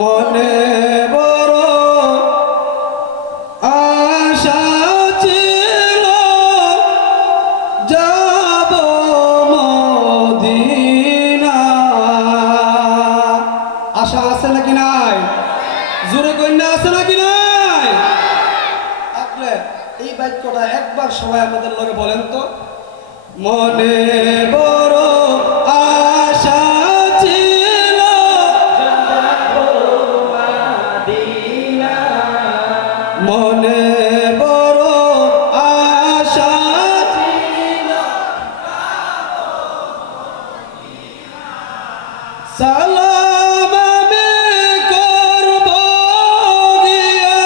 মনে বড় আশা ছিল যাব মদিনা। আশা আছে নাকি নাই? জোরে কন্যা আছে নাকি নাই? আপনি এই বাক্যটা একবার সবাই আমাদের লগে বলেন তো। মনে বড় আশা ছিল মনে বড় আশা ছিল সালাম আমি করব গিয়ে,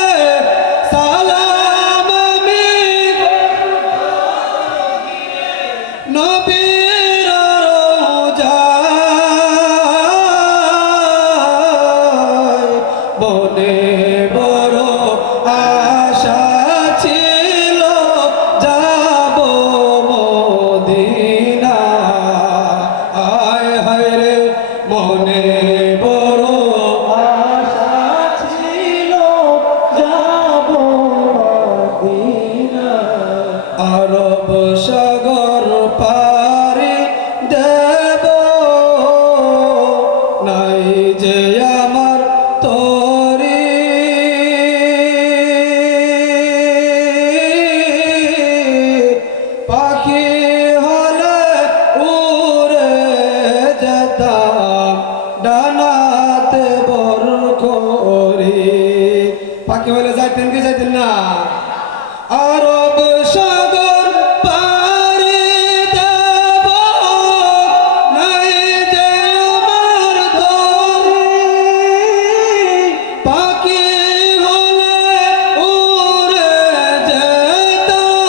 সালাম আমি নবীর রওজায়। মনে বড় আশা ছিল যাব মদিনা। আয় হায় রে মনে বড় আশা ছিল যাব মদিনা। আরব সাগর পারি দেব নাই যে আমার তরি। পাখি হলে উড়ে যেতাম ডানাতে বর করি। পাখি হলে যাইতেন কি যাইতেন না? আরব সাগর পারি দেব নাই যে আমার তরি। পাখি হলে উড়ে যেতাম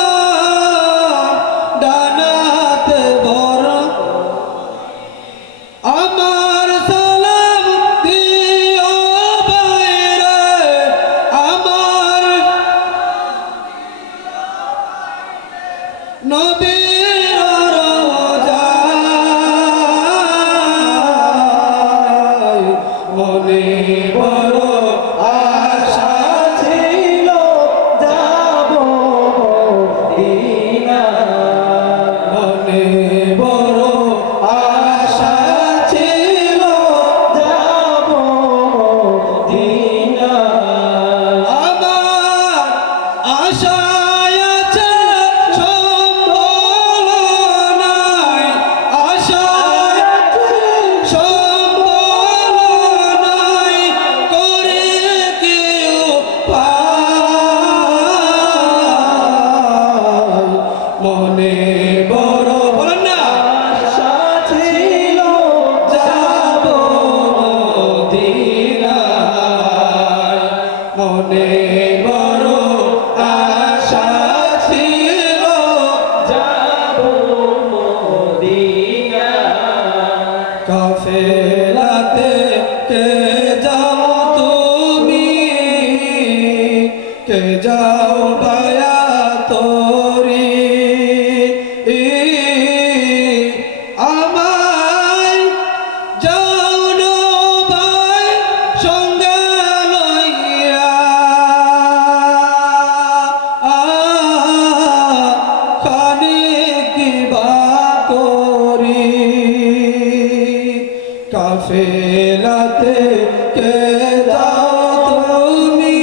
ডানাতে বর। আমার সালাম দিও বাইরে, আমার নবীর রওজায়। মনে বড় আশা ছিল যাব মদিনা। মনে বড় আশা ছিল যাব মদিনা। আমার আশায় আছে সম্বল নাই, আশায় আছে সম্বল নাই, করে কেউ পায়। মনে বড় বলেন না আশা ছিল যাব মদিনায়। মনে বড় আশা ছিল যাব মদিনায়। কাফেলাতে কে যাও তুমি, কে যাও ভায়া তোরি। আমায় যাও নবাই সঙ্গে লইয়া, খানিক বা করি। কাফেলাতে কে যাও তুমি,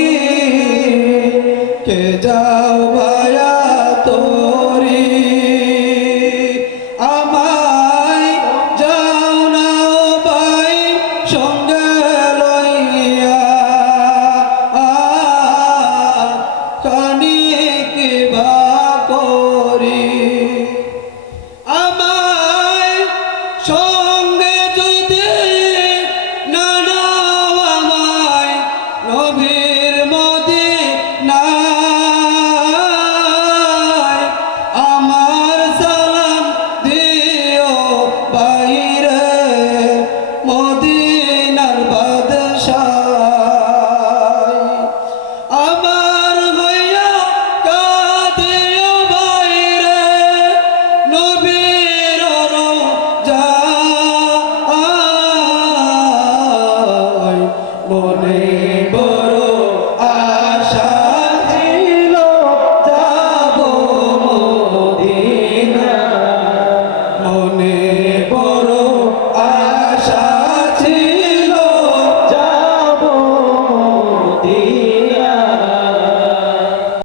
কে যাও ভায়া তোরি। আমায় যাও না ভাই সঙ্গে লইয়া, খানিক বা করি। আমায় সঙ্গে যদি না নাও আমায় নবীর মদিনায়। মনে বড় আশা